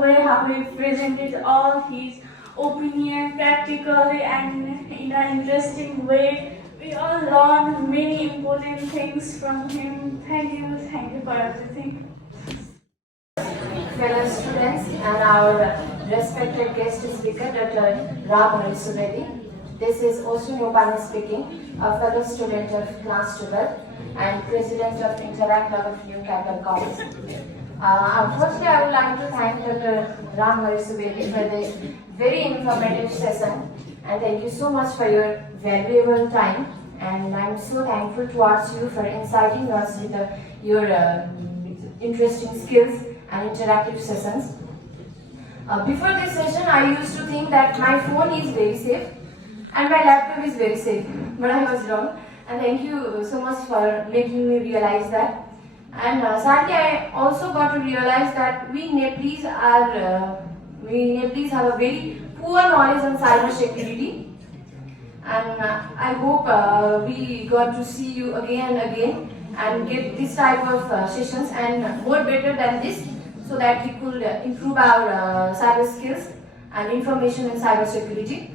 way how he presented all his opinion practically and in an interesting way. We all learned many important things from him. Thank you for everything. Fellow students and our respected guest speaker, Dr. Ram Subedi. This is Oshun Yopani speaking, a fellow student of class 12 and president of Interact of New Capital College. Firstly, I would like to thank Dr. Ram Subedi for this very informative session, and thank you so much for your valuable time. And I'm so thankful towards you for inciting us with your interesting skills and interactive sessions. Before this session, I used to think that my phone is very safe and my laptop is very safe, but I was wrong. And thank you so much for making me realize that. And sadly, I also got to realize that we Nepalis have a very poor knowledge on cyber security. And I hope we got to see you again and again and get this type of sessions and more better than this, so that we could improve our cyber skills and information in cyber security.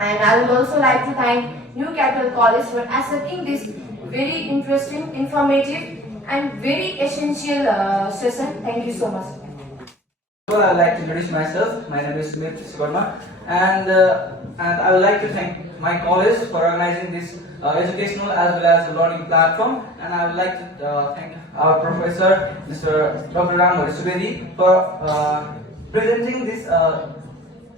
And I would also like to thank New Capital College for accepting this very interesting, informative and very essential session. Thank you so much. I would like to introduce myself. My name is Smith Sharma, and I would like to thank my college for organizing this educational as well as learning platform. And I would like to thank our professor, Mr. Dr. Ram Subedi, for presenting this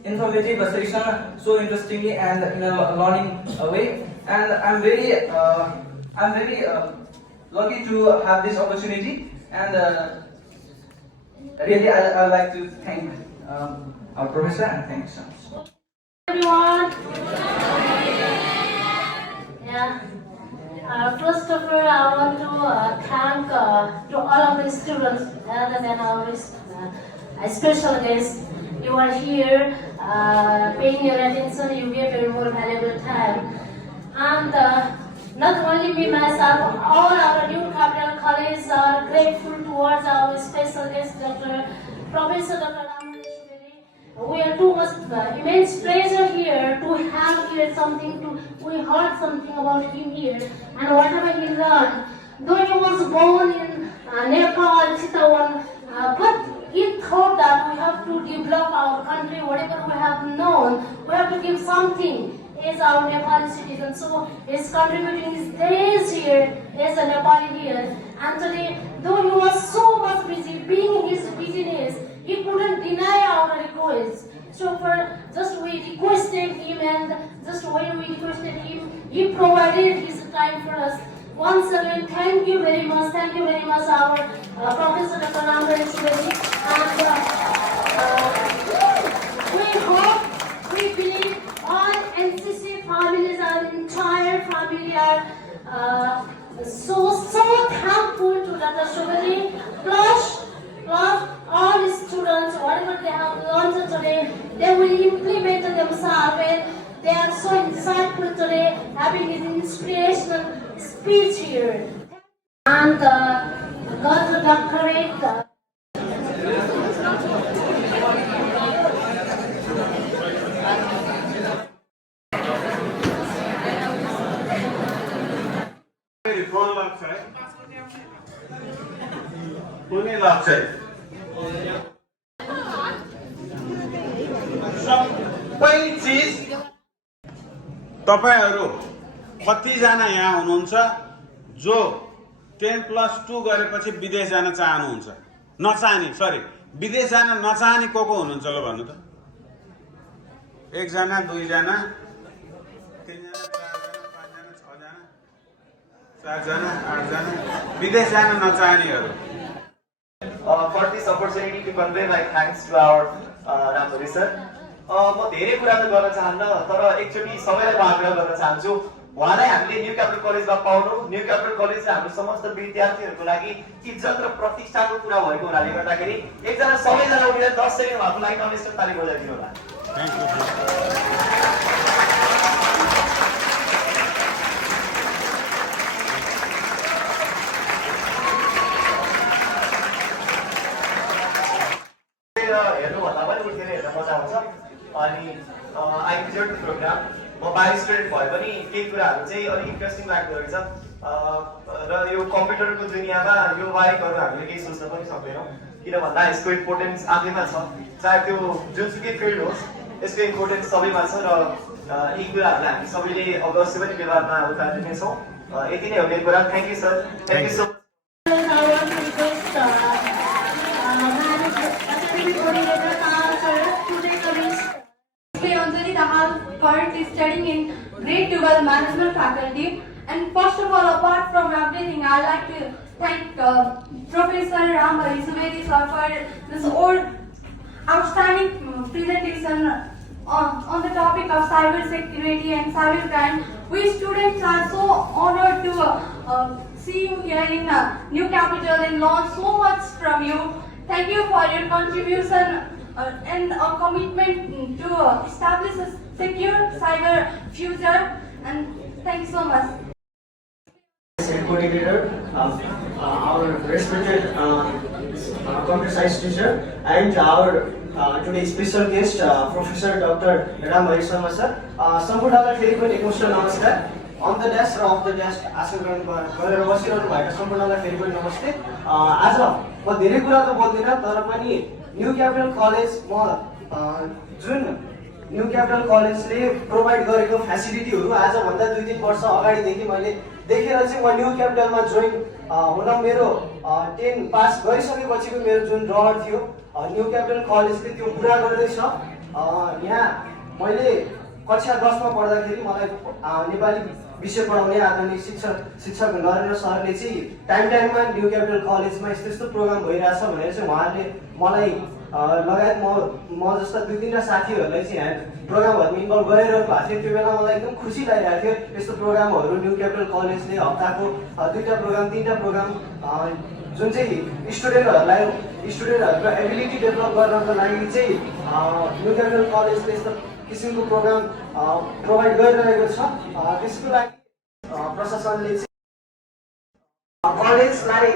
informative session so interestingly and in a learning way. And I'm very lucky to have this opportunity. And really, I would like to thank our professor and thank you so much. Everyone. Yeah. First of all, I want to thank to all of the students rather than our special guests. You are here paying your attention. You gave your more valuable time, and not only me myself, all our New Capital College are grateful towards our special guest, Professor Dr. Ram Subedi. We are too much immense pleasure here to have here something. We heard something about him here, and whatever he learned. Though he was born in Nepal, Chittagong, but he thought that we have to develop our country. Whatever we have known, we have to give something as our Nepali citizen. So he's contributing his days here as a Nepali here. And today, though he was so much busy, being his busyness, he couldn't deny our request. So for just we requested him, and just when we requested him, he provided his time for us. Once again, thank you very much, our Professor Dr. Ram Subedi. And we hope, we believe all NCC families, our entire family are so thankful to Dr. Subedi. Plus all the students, whatever they have learned today, they will implement themselves, and they are so insightful today, having an inspirational speech here. And got the doctorate. सबै चिज तपाईहरु कतिजना यहाँ हुनुहुन्छ जो 10+2 गरेपछि विदेश जान चाहनुहुन्छ? विदेश जान नचाहने को हुनुहुन्छ ल भन्नु त? 1 जना, 2 जना, 3 जना, 4 जना, 5 जना, 6 जना, 7 जना, 8 जना विदेश जान नचाहनेहरु. For this opportunity to convey my thanks to our Ramdhari sir. म धेरै कुरा त गर्न चाहन्न, तर एकचोटि सबैलाई म आग्रह गर्न चाहन्छु, उहाँलाई हामीले न्यू क्यापिटल कलेजमा पाउनु, न्यू क्यापिटल कलेज चाहिँ हाम्रो समस्त विद्यार्थीहरूको लागि इज्जत र प्रतिष्ठाको कुरा भएको हुनाले गर्दाखेरि एकजना सबैजना उठेर 10 सेकेन्ड उहाँको लागि नमस्कार ताली बजाइदिनु होला. हेर्नुभन्दा पनि उठेर हेर्न मजा आउँछ अनि आई इन्जोयड द प्रोग्राम म बायो स्टुडेन्ट भए पनि केही कुराहरू चाहिँ अलिक इन्ट्रेस्टिङ लाग्दो रहेछ र यो कम्प्युटरको दुनियाँमा यो बाहेकहरू हामीले केही सोच्न पनि सक्दैनौँ किन भन्दा यसको इम्पोर्टेन्स आफैमा छ चाहे त्यो जुनसुकै फिल्ड होस् यसको इम्पोर्टेन्स सबैमा छ र यी कुराहरूलाई हामी सबैले अवश्य पनि व्यवहारमा उतार्नेछौँ यति नै हो मेरो कुरा thank you sir thank you so much I want to request coordinator sir to take a risk. Anjali Dahal for studying in grade 12 management faculty. And first of all, apart from everything, I'd like to thank Professor Ramhari Subedi sir for this outstanding presentation on the topic of cyber security and cybercrime. We students are so honored to see you here in New Capital and learn so much from you. Thank you for your contribution and a commitment to establish a secure cyber future. And thank you so much. Coordinator, our respected computer science teacher, and our today's special guest, Professor Dr. Ramhari Sharma sir. सम्पूर्णलाई फेरि पनि एकमुष्ट नमस्कार. On the desk raw off the desk आसन गरेर बसिरहनु भएको सम्पूर्णलाई फेरि पनि नमस्ते. आज म धेरै कुरा त बोल्दिनँ तर पनि न्यू क्यापिटल कलेज जुन न्यू क्यापिटल कलेजले प्रोभाइड गरेको फेसिलिटीहरू आजभन्दा 2-3 वर्ष अगाडिदेखि मैले देखेर चाहिँ म न्यू क्यापिटलमा जोइन हुन मेरो 10 पास गरिसकेपछिको मेरो जुन रहर थियो न्यू क्यापिटल कलेजले त्यो पुरा गर्दैछ। यहाँ मैले कक्षा 10 मा पढ्दाखेरि मलाई नेपाली विषय पढाउने आदरणीय शिक्षक नरेन्द्र सरले चाहिँ टाइममा न्यू क्यापिटल कलेजमा यस्तो प्रोग्राम भइरहेछ भनेर चाहिँ उहाँले मलाई लगायत म जस्ता 2-3 साथीहरूलाई चाहिँ यहाँ प्रोग्रामहरूमा इन्भल्भ गरिरहेको भएको थियो। त्यो बेला मलाई एकदम खुसी लागिरहेको थियो यस्तो प्रोग्रामहरू न्यू क्यापिटल कलेजले हप्ताको 2टा प्रोग्राम 3टा प्रोग्राम जुन चाहिँ स्टुडेन्टहरूको एबिलिटी डेभलप गर्नको लागि चाहिँ न्यू क्यापिटल कलेजले यस्तो किसिमको प्रोग्राम प्रोभाइड गरिरहेको छ। त्यसको लागि प्रशासनले चाहिँ कलेजलाई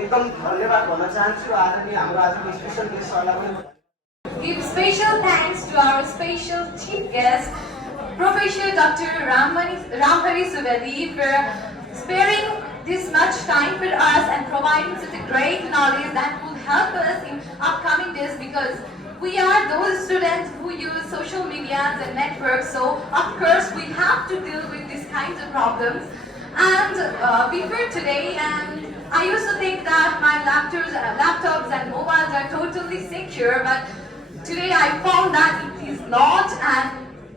एकदम धन्यवाद भन्न चाहन्छु। आदरणीय हाम्रो आजको स्पेशल गेस्ट सरलाई पनि Give special thanks to our special chief guest, Professor Dr. Ramhari Subedi, for sparing this much time for us and providing such a great knowledge that will help us in upcoming days, because we are those students who use social media and networks, so of course we have to deal with these kinds of problems. And before today, and I used to think that my laptops and mobiles are totally secure, but today I found that it is not, and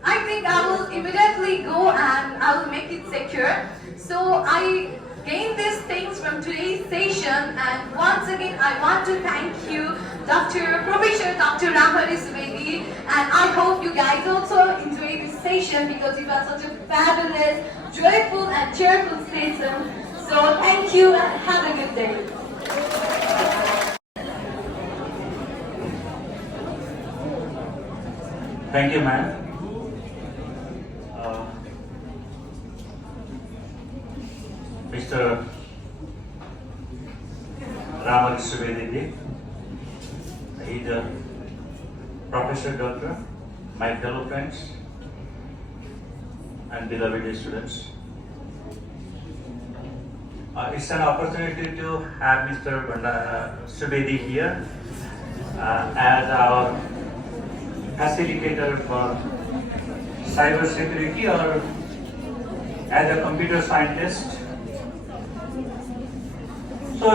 I think I will immediately go and I will make it secure. So I gained these things from today's session, and once again I want to thank you, Professor Dr. Ramhari Subedi, and I hope you guys also enjoy this session because it was such a fabulous, joyful and cheerful session. So thank you and have a good day. Thank you, ma'am. Mr. Ramhari Subedi, he's a professor doctor, my fellow friends, and beloved students. It's an opportunity to have Mr. Subedi here as our facilitator for cyber security or as a computer scientist. So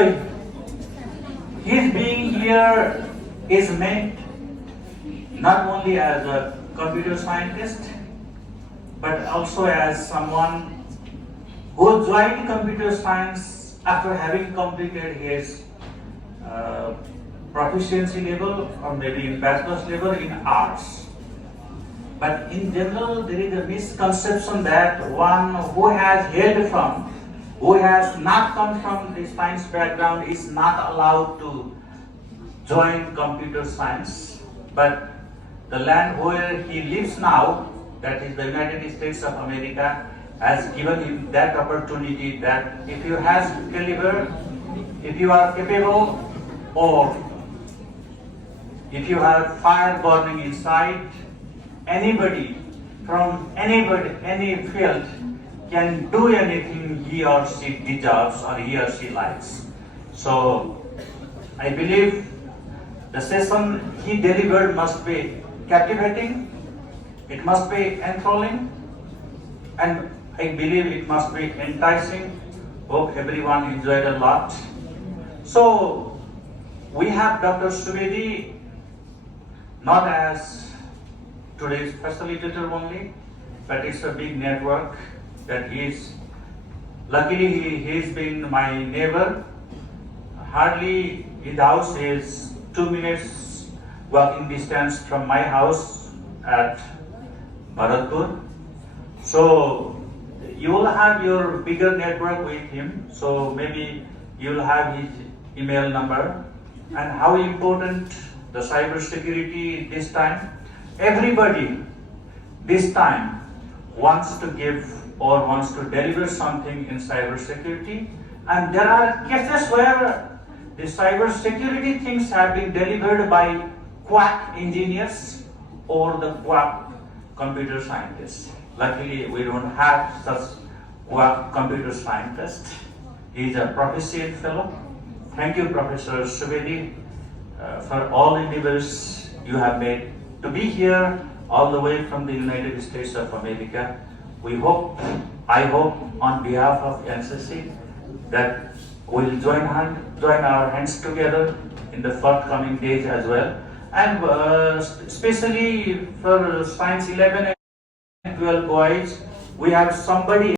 his being here is meant not only as a computer scientist but also as someone who joined computer science after having completed his proficiency level or maybe in bachelor's level in arts. But in general, there is a misconception that one who has not come from the science background is not allowed to join computer science. But the land where he lives now, that is the United States of America, has given him that opportunity that if you have caliber, if you are capable, or if you have fire burning inside, anybody from any field can do anything he or she deserves or he or she likes. So I believe the session he delivered must be captivating, it must be enthralling, and I believe it must be enticing. Hope everyone enjoyed a lot. So we have Dr. Subedi not as today's facilitator only, but it's a big network that is. Luckily, he's been my neighbor. Hardly his house is 2 minutes walking distance from my house at Bharatpur. So you will have your bigger network with him. So maybe you'll have his email number. And how important the cyber security this time. Everybody this time wants to give or wants to deliver something in cyber security. And there are cases where the cyber security things have been delivered by quack engineers or the quack computer scientists. Luckily, we don't have such quack computer scientist. He is a proficient fellow. Thank you, Professor Subedi, for all endeavors you have made to be here all the way from the United States of America. I hope on behalf of NCC that we'll join our hands together in the forthcoming days as well. And especially for Science 11 and 12 boys, we have somebody